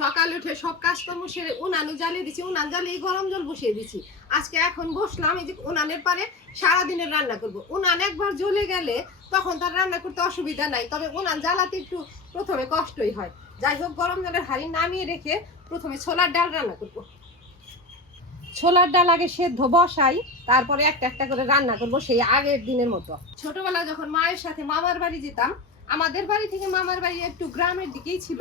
সকালে উঠে সব কাজকর্ম সেরে উনানও জ্বালিয়ে দিচ্ছি, উনান জ্বালিয়ে গরম জল বসিয়ে দিচ্ছি। আজকে এখন বসলাম এই যে উনানের পারে সারাদিনের রান্না করব। উনান একবার জ্বলে গেলে তখন তার রান্না করতে অসুবিধা নাই, তবে উনান জ্বালাতে একটু প্রথমে কষ্টই হয়। যাই হোক, গরম জলের হাঁড়ি নামিয়ে রেখে প্রথমে ছোলার ডাল রান্না করব। ছোলার ডাল আগে সেদ্ধ বসাই, তারপরে একটা একটা করে রান্না করব সেই আগের দিনের মতো। ছোটবেলা যখন মায়ের সাথে মামার বাড়ি যেতাম, আমাদের বাড়ি থেকে মামার বাড়ি একটু গ্রামের দিকেই ছিল,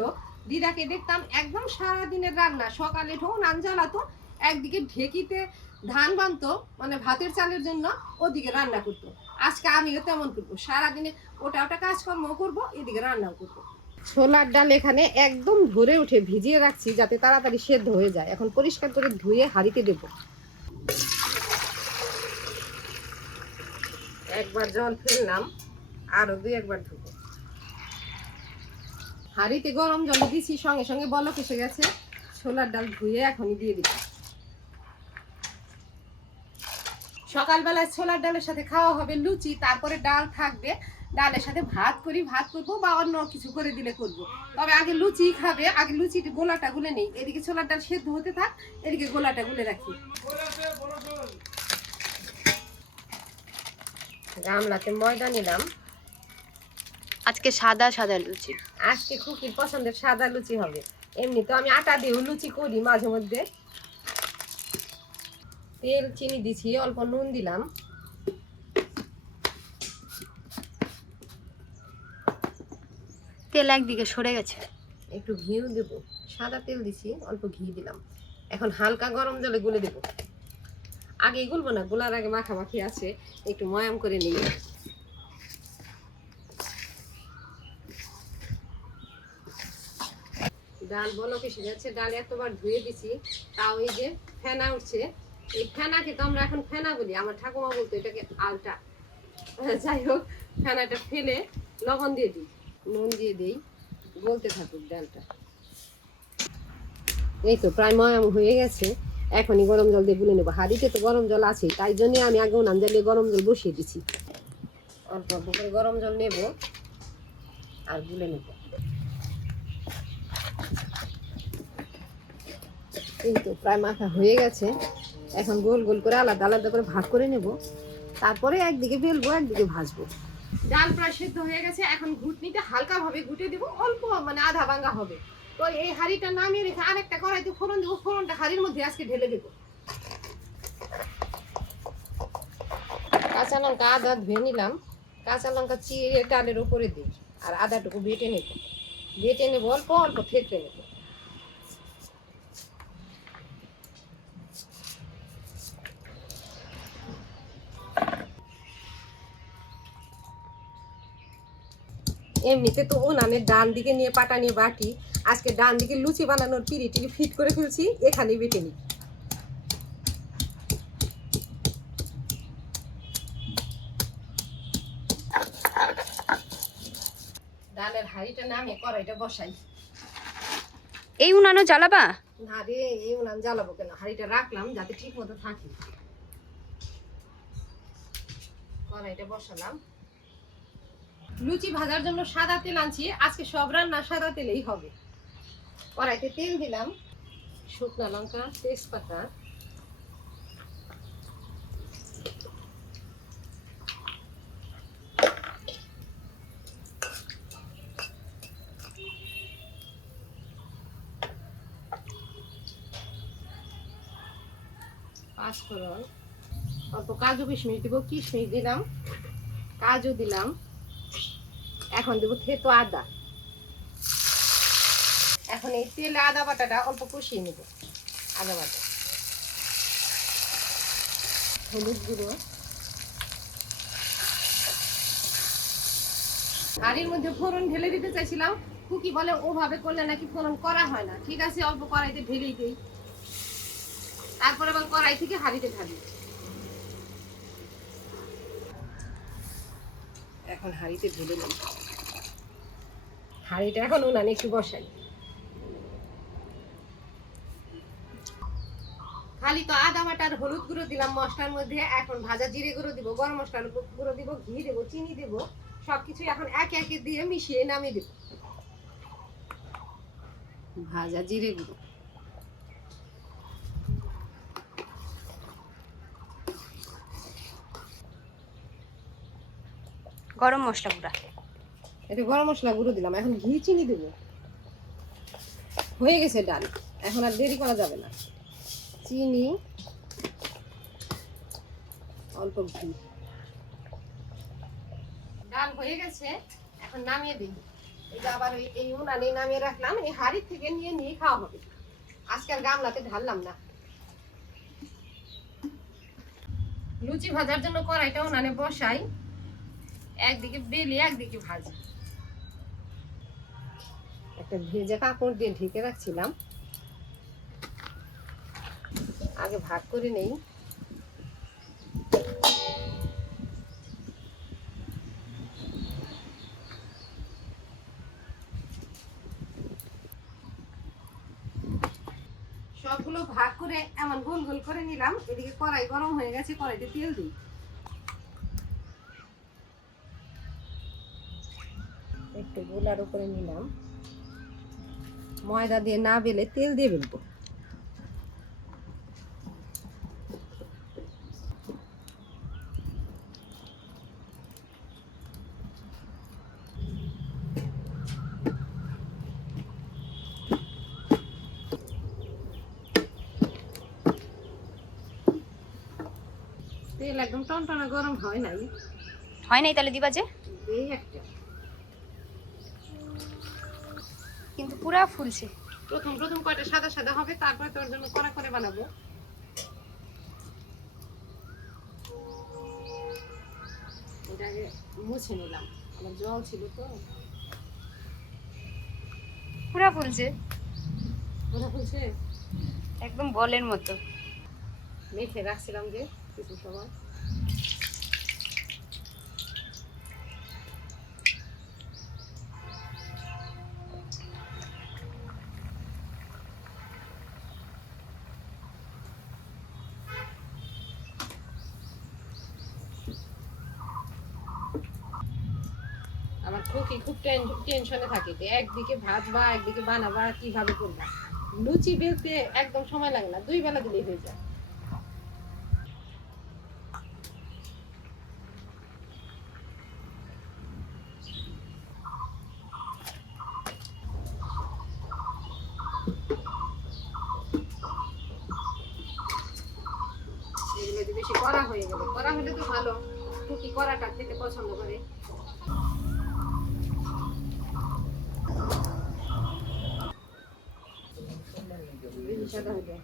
দিদাকে দেখতাম একদম সারাদিনের রান্না। সকালে উনান জ্বালাতো, একদিকে ঢেকিতে ধান বানতো মানে ভাতের চালের জন্য, ওদিকে রান্না করতো। আজকে আমিও তেমন করবো, সারাদিনে ওটা ওটা কাজকর্ম করবো, এদিকে রান্নাও করবো। ছোলার ডাল এখানে একদম ভরে উঠে ভিজিয়ে রাখছি যাতে তাড়াতাড়ি সেদ্ধ হয়ে যায়। এখন পরিষ্কার করে ধুয়ে হাঁড়িতে দেব। একবার জল ফেললাম, আরো দুই একবার ধুবো। হাঁড়িতে গরম জল দিছি, সঙ্গে সঙ্গে বলক এসে গেছে। ছোলার ডাল ধুয়ে এখনই দিয়ে দিচ্ছি। সকালবেলায় ছোলার ডালের সাথে খাওয়া হবে লুচি, তারপরে ডাল থাকবে, ডালের সাথে ভাত করি, ভাত করবো বা অন্য কিছু করে দিলে করবো। তবে আগে লুচি খাবে, আগে লুচি গোলাটা গুলে নেই। এদিকে ছোলার ডাল সেদ্ধ হতে থাক, এদিকে গোলাটা গুলে রাখি। গামলাতে ময়দা নিলাম। আজকে সাদা সাদা লুচি। আজকে খুকির পছন্দের সাদা লুচি হবে। এমনি তো আমি আটা দিয়েও লুচি করি মাঝে মধ্যে। তেল চিনি দিছি, অল্প নুন দিলাম। তেল একদিকে সরে গেছে, একটু ঘিও দেবো। সাদা তেল দিছি, অল্প ঘি দিলাম। এখন হালকা গরম জলে গুলে দেবো। আগে গুলবো না, গোলার আগে মাখামাখি আছে, একটু ময়াম করে নিই। ডাল বলক এসে যাচ্ছে, ডাল এতবার ধুয়ে দিছি, তাও এই যে ফেনা উঠছে। এই ফেনাকে তো আমরা এখন ফেনা বলি, আমার ঠাকুমা বলতো এটাকে আলটা। যাই হোক, ফেনাটা ফেলে লবণ দিয়ে দিই, নুন দিয়ে দিই, গলতে থাকুক ডালটা। এই তো প্রায় ময়াম হয়ে গেছে, এখনই গরম জল দিয়ে গুলে নেবো। হাঁড়িতে তো গরম জল আছে, তাই জন্য আমি আগে উনান জ্বালিয়ে গরম জল বসিয়ে দিছি। অল্প অল্প করে গরম জল নেব আর গুলে নেব। এই তো প্রায় মাখা হয়ে গেছে, এখন গোল গোল করে আলাদা আলাদা করে ভাগ করে নেব, তারপরে একদিকে বেলবো একদিকে ভাজবো। ডাল প্রায় সেদ্ধ হয়ে গেছে, এখন ঘুটনিতে হালকা ভাবে ঘুটে দেবো, অল্প মানে আধা ভাঙা হবে। তো এই হাঁড়িটা নামিয়ে রেখে আরেকটা কড়াইতে ফোড়ন দেবো, ফোড়নটা হাঁড়ির মধ্যে আজকে ঢেলে দেবো। কাঁচা লঙ্কা আদা ধুয়ে নিলাম, কাঁচা লঙ্কা চিড়ে ডালের উপরে দিই, আর আদাটুকু বেটে নেব অল্প অল্প থেতলে নেব। এমনিতে তো উনানের ডান দিকে নিয়ে পাটা নিয়ে বাটি, আজকে ডান দিকে লুচি বানানোর পিড়ি টিড়ি ফিট করে ফেলছি, এখানেই বেটে নিই। ডালের হাঁড়িটা নামে কড়াইটা বসাই। এই উনানো জ্বালাবা না রে, এই উনান জ্বালাবো কেন, হাঁড়িটা রাখলাম যাতে ঠিক মতো থাকে। কড়াইটা বসালাম। লুচি ভাজার জন্য সাদা তেল আনছি, আজকে সব রান্না সাদা তেলেই হবে। কড়াইতে তেল দিলাম, শুকনো লঙ্কা, তেজপাতা, পাঁচফোড়ন, অল্প কাজু কিশমিশ দিব, কিশমিশ দিলাম, কাজু দিলাম। এখন দেবো থেতো আদা। এখন এই তেলে আদা বাটাটা অল্প কষিয়ে নেব। আদা বাটা, হলুদ গুঁড়ো, হাঁড়ির মধ্যে ফোড়ন ঢেলে দিতে চাইছিলাম, কুকি বলে ওভাবে করলে নাকি ফোড়ন করা হয় না। ঠিক আছে, অল্প কড়াইতে ঢেলেই দিই, তারপরে আবার কড়াই থেকে হাঁড়িতে ঢালি। এখন হাঁড়িতে ঢেলে নিই। হাঁড়িটা এখন উনানে একটু বসাই। খালি তো আদা বাটা আর হলুদ গুঁড়ো দিলাম মশলার মধ্যে, এখন ভাজা জিরে গুঁড়ো দিব, গরম মশলার গুঁড়ো দিব, ঘি দেবো, চিনি দেবো, সবকিছু এখন একে একে দিয়ে মিশিয়ে নামিয়ে দেবো। ভাজা জিরে গুঁড়ো, গরম মশলা গুঁড়া, এটা গরম মশলা গুঁড়ো দিলাম। এখন ঘি চিনি দেবো। হয়ে গেছে ডাল, এখন আর দেরি করা যাবে না। চিনি, অল্প ঘি, ডাল হয়ে গেছে। এখন নামিয়ে দিই। এটা আবার এই উনানে নামিয়ে রাখলাম, এই হাড়ি থেকে নিয়ে নিয়ে খাওয়া হবে। আজকে আর গামলাতে ঢাললাম না। লুচি ভাজার জন্য কড়াইটা উনানে বসাই, একদিকে বেলি একদিকে ভাজি। একটা ভেজা কাপড় দিয়ে ঢেকে রাখছিলাম, আগে ভাগ করে নেই। সবগুলো ভাগ করে এমন গোল গোল করে নিলাম। এদিকে কড়াই গরম হয়ে গেছে, কড়াইতে তেল দিই। একটু গোলার উপরে নিলাম, ময়দা দিয়ে না বেলে তেল দিয়ে বেলবো। তেল একদম টনটনা গরম হয় নাই। হয় নাই তাহলে দিবা যে, এই একটা কিন্তু পুরা ফুলছে। প্রথম প্রথম কয়টা সাদা সাদা হবে, তারপরে তোর জন্য কড়া করে বানাবো। এটা আগে মুছে নিলাম, আমার জল ছিল তো। পুরা ফুলছে, ওরা বলছে একদম বলের মতো। মেখে রাখছিলাম যে কিছু সময়। আমার খুকি খুব টেনশনে থাকে যে একদিকে ভাজবা একদিকে বানাবা কিভাবে করবা। লুচি বেলতে একদম সময় লাগে না, 2 বেলা দিলেই হয়ে যায়। এগুলো যদি বেশি কড়া হয়ে গেল, কড়া হলে তো ভালো, খুকি কড়াটা খেতে পছন্দ করে। বেশি সাদা হয়ে যায়।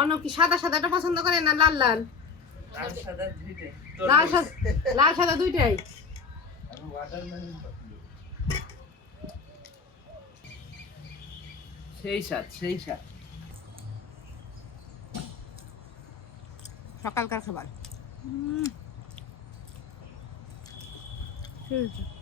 অন্য কি সাদা সাদাটা পছন্দ করে না লাল লাল? লাল সাদা দুইটাই। লাল সাদা দুইটাই। আমি ওয়াটারমেলন পছন্দ। সেই স্বাদ, সেই স্বাদ। সকালকার খাবার। ঠিক আছে।